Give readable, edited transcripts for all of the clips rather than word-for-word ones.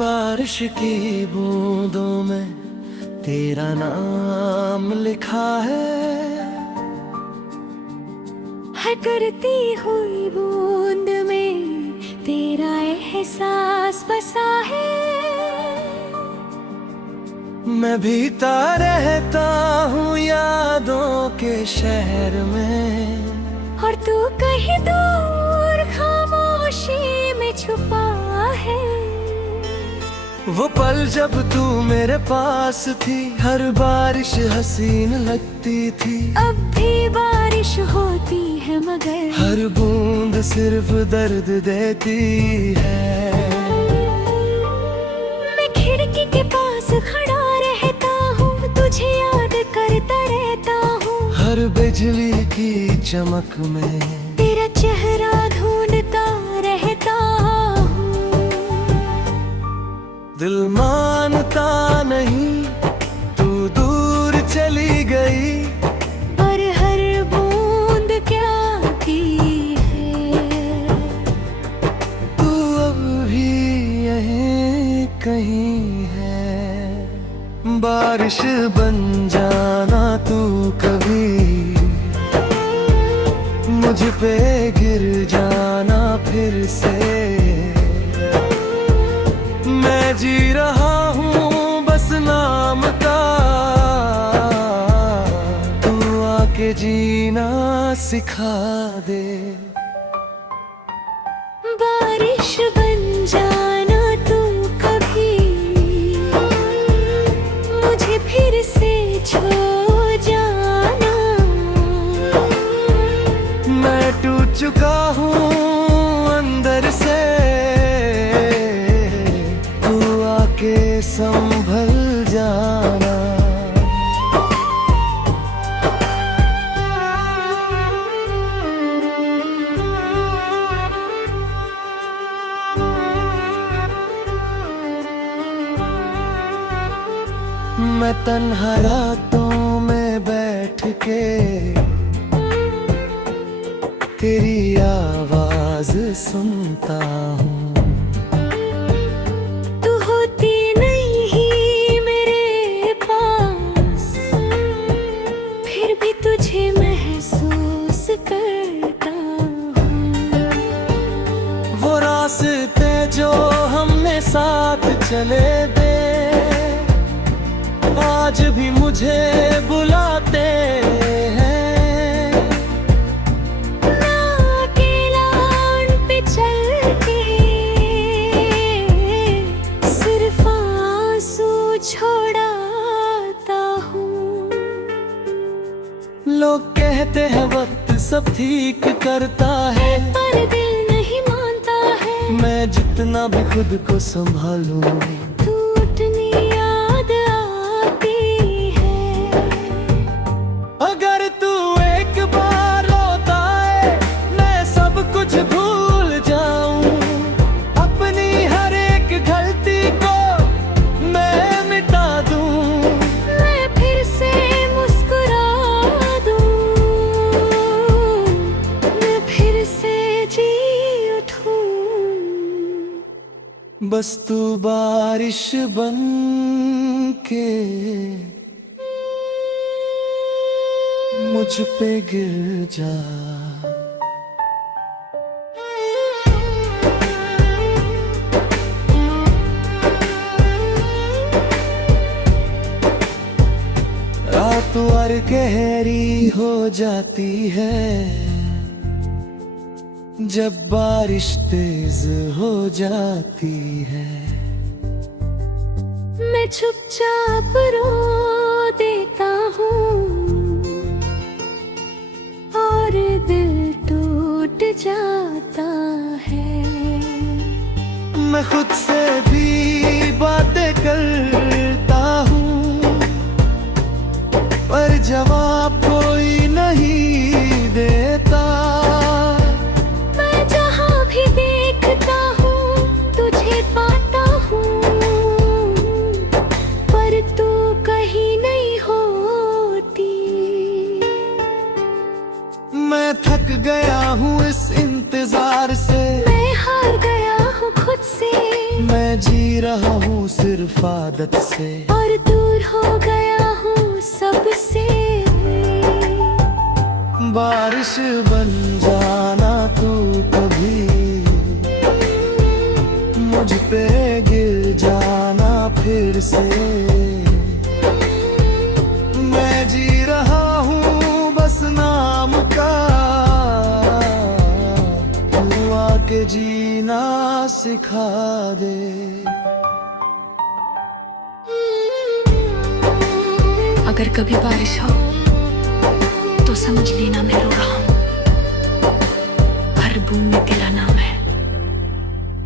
बारिश की बूंदों में तेरा नाम लिखा है करती हुई बूंद में तेरा एहसास बसा है। मैं भीता रहता हूँ यादों के शहर में, और तू कहीं दूर खामोशी में छुपा है। वो पल जब तू मेरे पास थी, हर बारिश हसीन लगती थी। अब भी बारिश होती है मगर हर बूंद सिर्फ दर्द देती है। मैं खिड़की के पास खड़ा रहता हूँ, तुझे याद करता रहता हूँ। हर बिजली की चमक में तेरा चेहरा ढूंढता रहता हूँ। दिल मानता नहीं तू दूर चली गई, पर हर बूंद क्या की है। तू अब भी यहीं कहीं है। बारिश बन जाना तू कभी, मुझ पे गिर जाना फिर से। मैं जी रहा हूँ बस नाम का, तू आके जीना सिखा दे। बारिश बन जाना तू कभी, मुझे फिर से छू जाना। मैं टूट चुका हूँ अंदर से, तू आके संभल जाना। मैं तन्हा रातों में बैठ के तेरी आवाज सुनता हूँ। तू होती नहीं मेरे पास, फिर भी तुझे महसूस करता हूँ। वो रास्ते जो हमने साथ चले थे, आज भी मुझे बुलाते हैं। ना अकेला उन पे चल के सिर्फ आंसू छोड़ाता हूँ। लोग कहते हैं वक्त सब ठीक करता है, पर दिल नहीं मानता है। मैं जितना भी खुद को संभालूं, टूटनी याद आती है। अगर तू एक बार लौट आए, मैं सब कुछ भूल जाऊं। अपनी हर एक गलती को मैं मिटा दूं। मैं फिर से मुस्कुरा दूं, मैं फिर से जी उठूं। बस तू बारिश बन के मुझ पे गिर जा। रात और गहरी हो जाती है, जब बारिश तेज हो जाती है। मैं चुपचाप रो देता हूँ, और दिल टूट जाता है। मैं खुद से भी बातें करता हूँ, पर जवाब कोई नहीं देता। मैं जहाँ भी देखता हूँ तुझे पाता हूँ, पर तू कहीं नहीं होती। मैं थक गया हूँ इस इंतजार से, मैं हार गया हूँ खुद से। मैं जी रहा हूँ सिर्फ आदत से, और दूर हो गया हूँ सबसे। बारिश बन जाना तू कभी, मुझ पे गिर जाना फिर से। मैं जी रहा हूँ बस नाम का, तू आके जीना सिखा दे। अगर कभी बारिश हो तो समझ लेना मैं रो रहा हूँ। हर बूंद में तेरा नाम है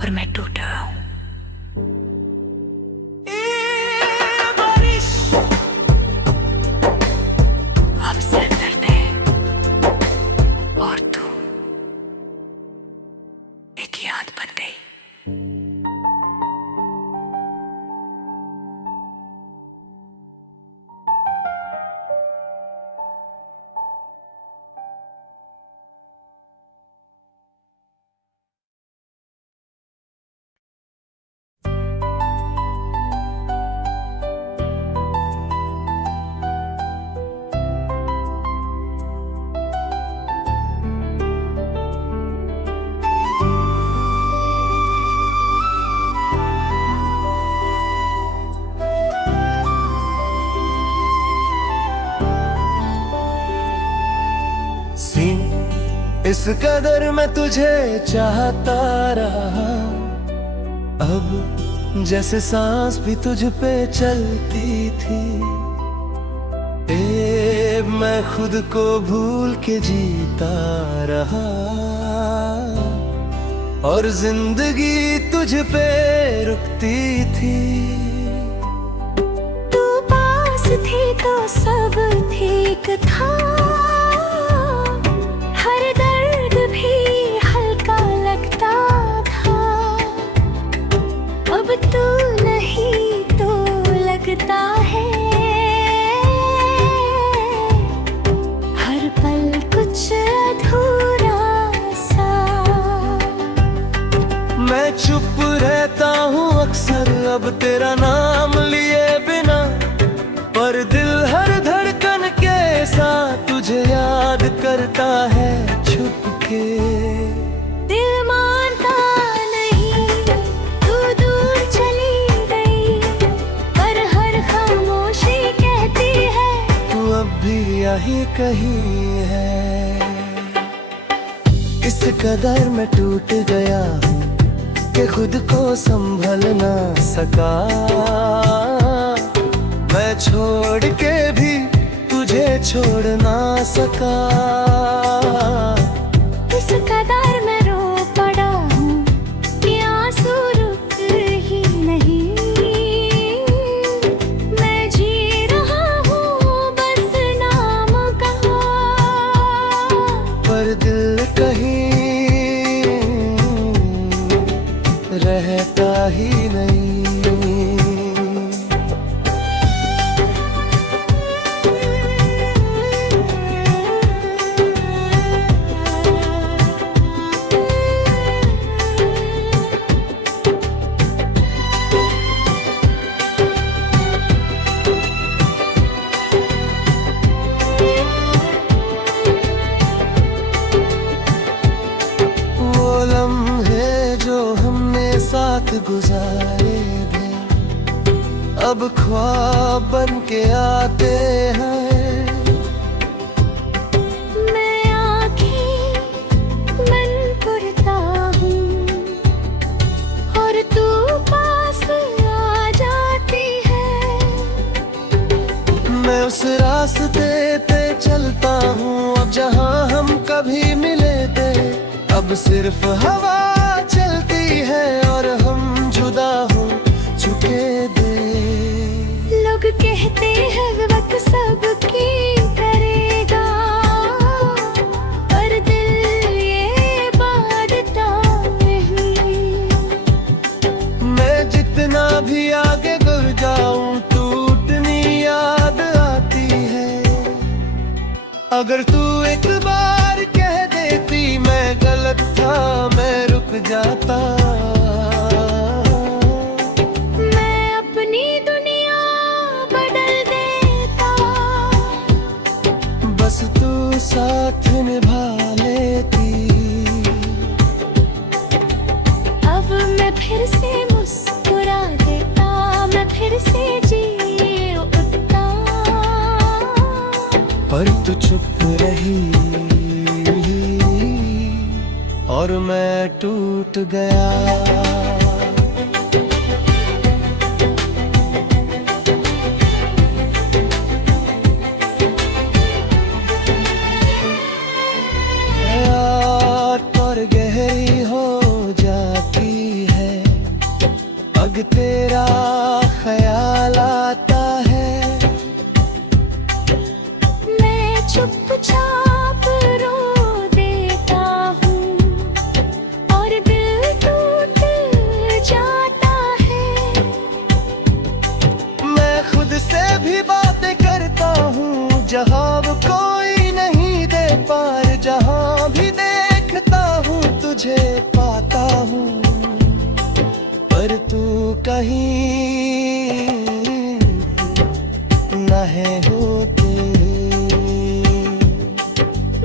और मैं टूट रहा हूँ। अब सर दर्द है और तू एक याद बन गई। इस कदर मैं तुझे चाहता रहा, अब जैसे सांस भी तुझ पे चलती थी। मैं खुद को भूल के जीता रहा, और जिंदगी तुझ पे रुकती थी। तू पास थी तो सब ठीक था, हर दर्द भी हल्का लगता था। अब तू नहीं तो लगता है हर पल कुछ अधूरा सा। मैं चुप रहता हूँ अक्सर अब तेरा नाम लिए बिना, पर दिल हर धड़कन के साथ तुझे याद करता है छुप के। दिल मानता नहीं तू दूर चली गई, पर हर खामोशी कहती है तू अब भी यही कहीं है। इस कदर मैं टूट गया हूँ कि खुद को संभल ना सका। मैं छोड़ के भी तुझे छोड़ ना सका। इस कदर मैं रो पड़ा हूँ कि आंसू रुक ही नहीं। मैं जी रहा हूँ बस नाम का, पर दिल कहीं रहता ही नहीं। साथ गुजारे थे अब ख्वाब बन के आते हैं। मैं आँखें मन पुरता हूँ और तू पास आ जाती है। मैं उस रास्ते पे चलता हूँ अब जहाँ हम कभी मिले थे। अब सिर्फ हवा चलती है और हम जुदा हो चुके दे। लोग कहते हैं वक्त सबकी करेगा, पर दिल ये बांधता नहीं। मैं जितना भी आगे गुजर जाऊं टूटनी याद आती है। अगर तू एक बार कह देती मैं गलत था मैं रुक जाता। और मैं टूट गया। गहरी हो जाती है, अग तेरा ख्याल आता है। मैं चुपचाप रो देता हूँ और दिल टूट जाता है। मैं खुद से भी बातें करता हूँ, जहाँ कोई नहीं दे पार, जहाँ भी तुझे पाता हूँ, पर तू कहीं न है होते।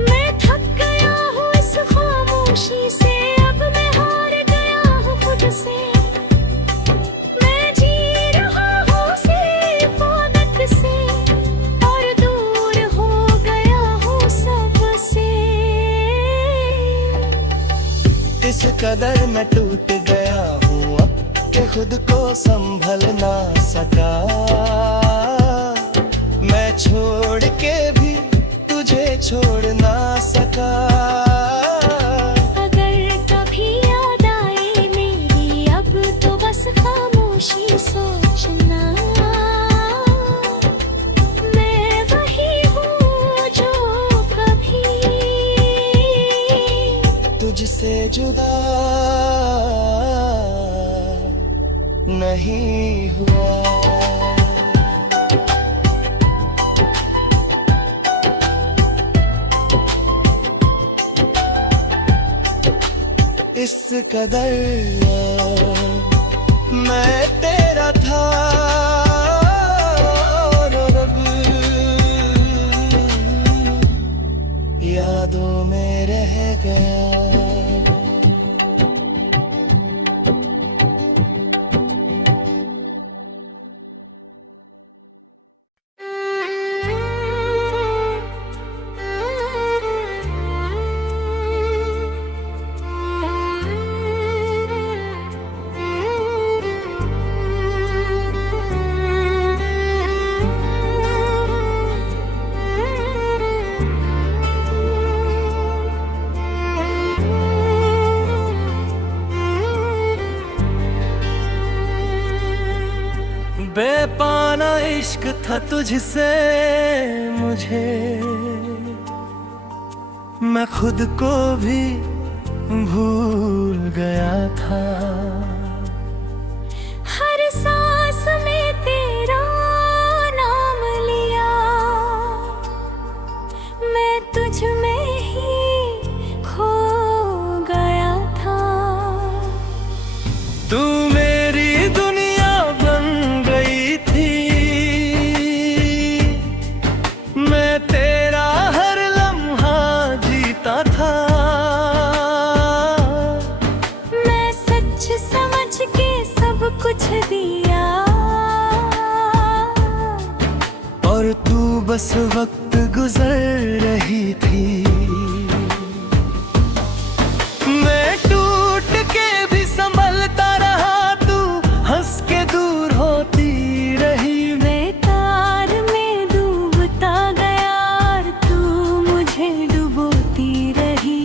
मैं थक गया हूँ इस खामोशी से, अब मैं हार गया हूँ खुद से। मैं जी रहा हूँ सिर्फ आदत से और दूर हो गया हूँ सबसे। इस कदर मैं टूट गया हूँ अब कि खुद को संभल ना सका। मैं छोड़ के भी तुझे छोड़ ना सका। अगर कभी याद आए मेरी अब तो बस खामोशी सोचना। मैं वही हूँ जो कभी तुझसे जुदा नहीं हुआ। इस कदर मैं तेरा था और अब यादों में रह गया। बेपाना इश्क था तुझसे मुझे, मैं खुद को भी भूल गया था। हर सांस में तेरा नाम लिया, मैं तुझ में ही खो गया था। तू मेरी दुनिया बन गई थी, मैं तेरा हर लम्हा जीता था। मैं सच समझ के सब कुछ दिया, और तू बस वक्त गुजर रही थी। मैं टूट के भी संभलता रहा, तू हंस के दूर होती रही। मैं तार में डूबता गया और तू मुझे डुबोती रही।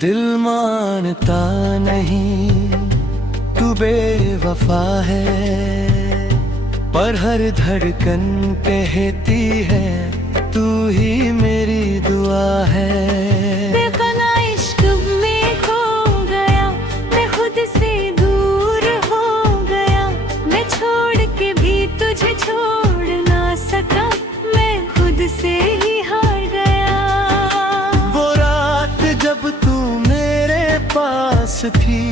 दिल मानता नहीं तू बेवफा है, पर हर धड़कन कहती है तू ही मेरी दुआ है। बेपना इश्क में खो गया, मैं खुद से दूर हो गया। मैं छोड़ के भी तुझे छोड़ ना सका, मैं खुद से ही हार गया। वो रात जब तू मेरे पास थी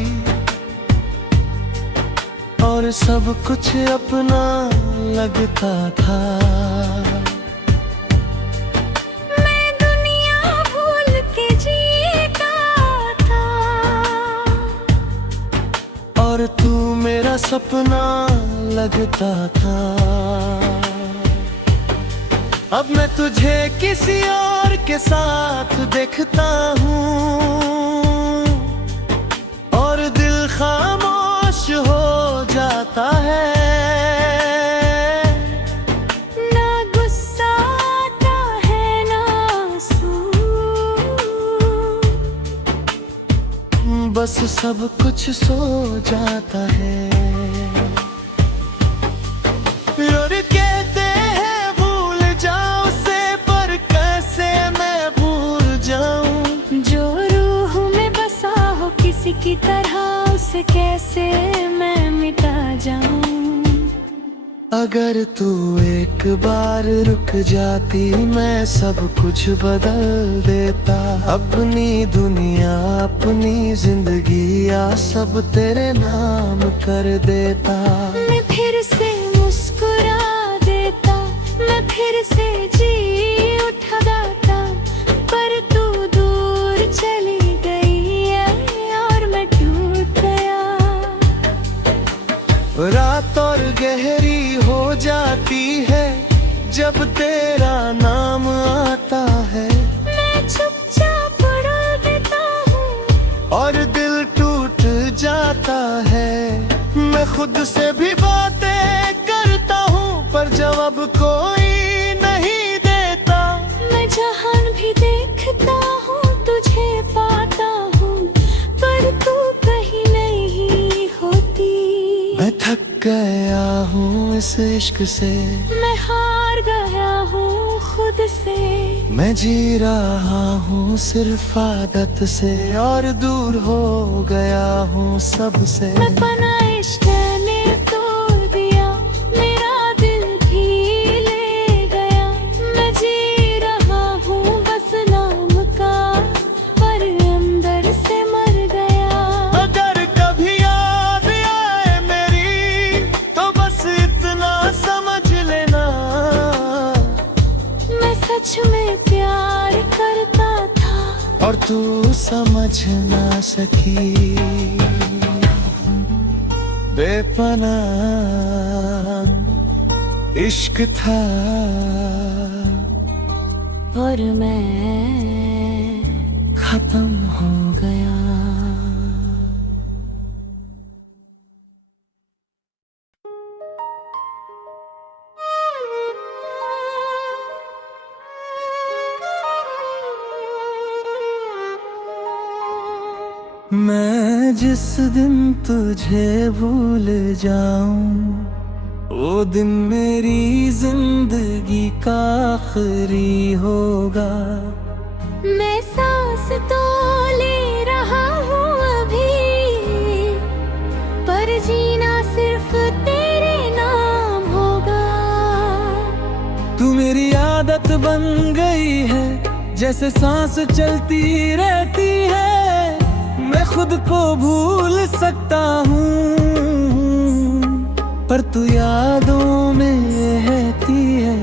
और सब कुछ अपना लगता था। मैं दुनिया भूल के जीता था, और तू मेरा सपना लगता था। अब मैं तुझे किसी और के साथ देखता हूँ, बस सब कुछ सो जाता है। और कहते हैं भूल जाओ से, पर कैसे मैं भूल जाऊं। जो रूह में बसा हो किसी की तरह, उसे कैसे मैं मिटा जाऊं। अगर तू एक बार रुक जाती, मैं सब कुछ बदल देता। अपनी दुनिया अपनी जिंदगी या सब तेरे नाम कर देता। मैं फिर से मुस्कुरा देता, मैं फिर से जी उठाता, पर तू दूर चली गई है और मैं टूट गया। रात और गहरी हो जाती है जब तेरा नाम आता है। मैं चुपचाप उड़ा देता हूँ और दिल टूट जाता है। मैं खुद से भी बातें करता हूँ, पर जवाब कोई नहीं देता। मैं जहान भी देखता हूँ, तुझे पाता हूँ, पर तू कहीं नहीं होती। मैं थक गया हूँ इस इश्क से, मैं हार गया हूँ खुद से। मैं जी रहा हूँ सिर्फ आदत से, और दूर हो गया हूँ सबसे। मैं पना इश्क ने तोड़ दिया, मेरा दिल भी ले गया। मैं जी रहा हूँ बस नाम का, पर अंदर से मर गया। अगर कभी याद आए मेरी, तो बस इतना समझ लेना, मैं सच में प्यार करता था, और तू समझ ना सकी। बेपनाह इश्क था और मैं खत्म हो गया। मैं जिस दिन तुझे भूल जाऊं, वो दिन मेरी जिंदगी का आखिरी होगा। मैं सांस तो ले रहा हूँ अभी, पर जीना सिर्फ तेरे नाम होगा। तू मेरी आदत बन गई है, जैसे सांस चलती रहती है। मैं खुद को भूल सकता हूँ, पर तू यादों में रहती है।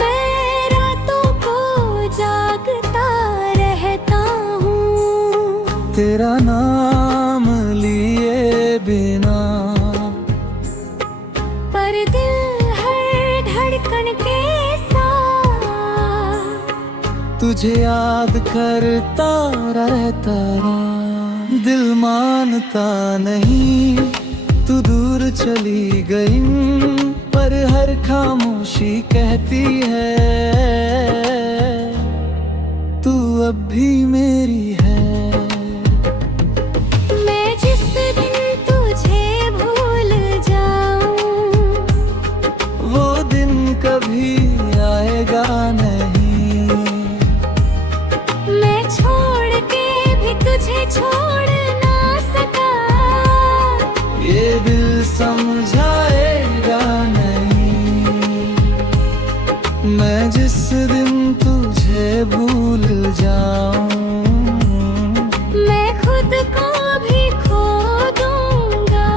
मैं रातों को जागता रहता हूँ, तेरा नाम लिए बिना। पर दिल हर धड़कन के साथ तुझे याद करता रहता रहा। दिल मानता नहीं, तू दूर चली गई, पर हर खामोशी कहती है तू अब भी मेरी है। मैं जिस दिन तुझे भूल जाऊं, वो दिन कभी आएगा नहीं। मैं छोड़ के भी तुझे छोड़ ना सका, ये दिल समझाएगा नहीं। मैं जिस दिन तुझे भूल जाऊं, मैं खुद को भी खो दूंगा।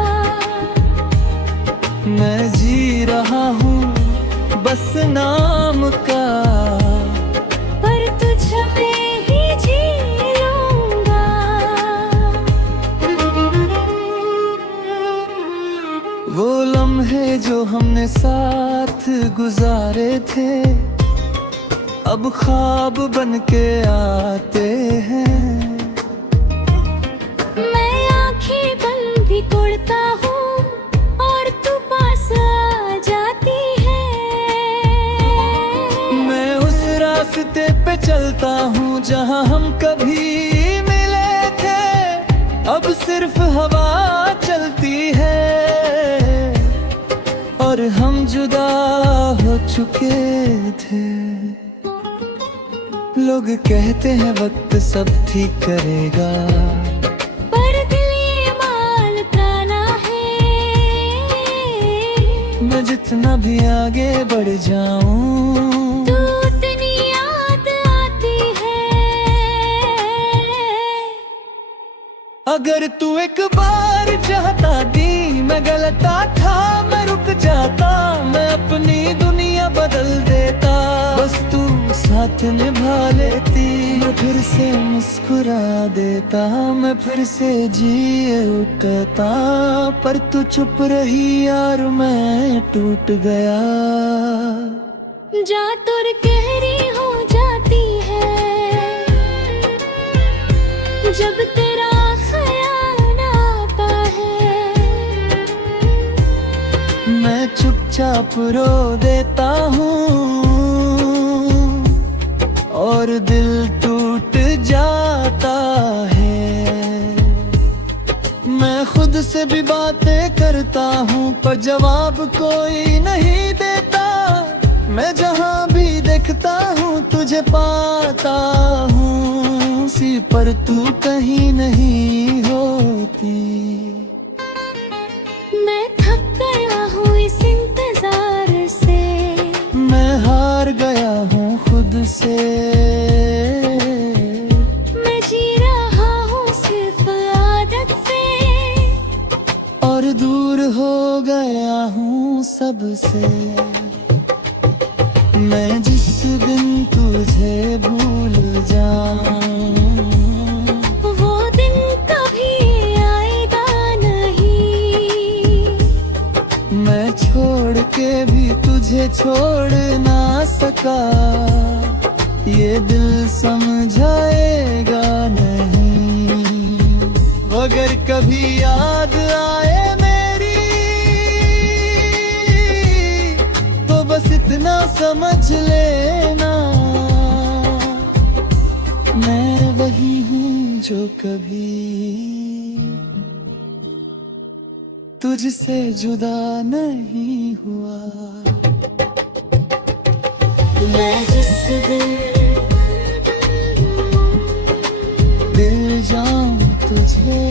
मैं जी रहा हूँ बस नाम का, पर तुझ में ही जी लूंगा। वो लम्हे जो हमने साथ गुजारे थे, अब ख्वाब बन के आते हैं। मैं आंखें बंद भी तोड़ता हूँ और तू पास आ जाती है। मैं उस रास्ते पे चलता हूँ जहाँ हम कभी मिले लोग कहते हैं वक्त सब ठीक करेगा, पर दिल ये मानता ना है। मैं जितना भी आगे बढ़ जाऊं, तू उतनी याद आती है। अगर तू एक बार चाहता दी, मैं गलत था, मैं रुक जाता, मैं अपनी दुनिया बदल देता। बस तू साथ निभा लेती, मैं फिर से मुस्कुरा देता, मैं फिर से जिए उठता। पर तू चुप रही यार, मैं टूट गया। जा तुर गहरी हो जाती है, जब तेरा ख्याल आता है। मैं चुपचाप रो देता हूँ और दिल टूट जाता है। मैं खुद से भी बातें करता हूँ, पर जवाब कोई नहीं देता। मैं जहाँ भी देखता हूँ तुझे पाता हूँ, सी पर तू कहीं नहीं होती। मैं थक गया हूँ इस इंतजार से, मैं हार गया हूँ खुद से। मैं जी रहा हूँ सिर्फ आदत से, और दूर हो गया हूँ सबसे। मैं जिस दिन तुझे भूल जाऊं, वो दिन कभी आएगा नहीं। मैं छोड़ के भी तुझे छोड़ ना सका, ये दिल समझाएगा नहीं। अगर कभी याद आए मेरी, तो बस इतना समझ लेना, मैं वही हूँ जो कभी तुझसे जुदा नहीं हुआ। मैं जिस दिल जाऊं तुझे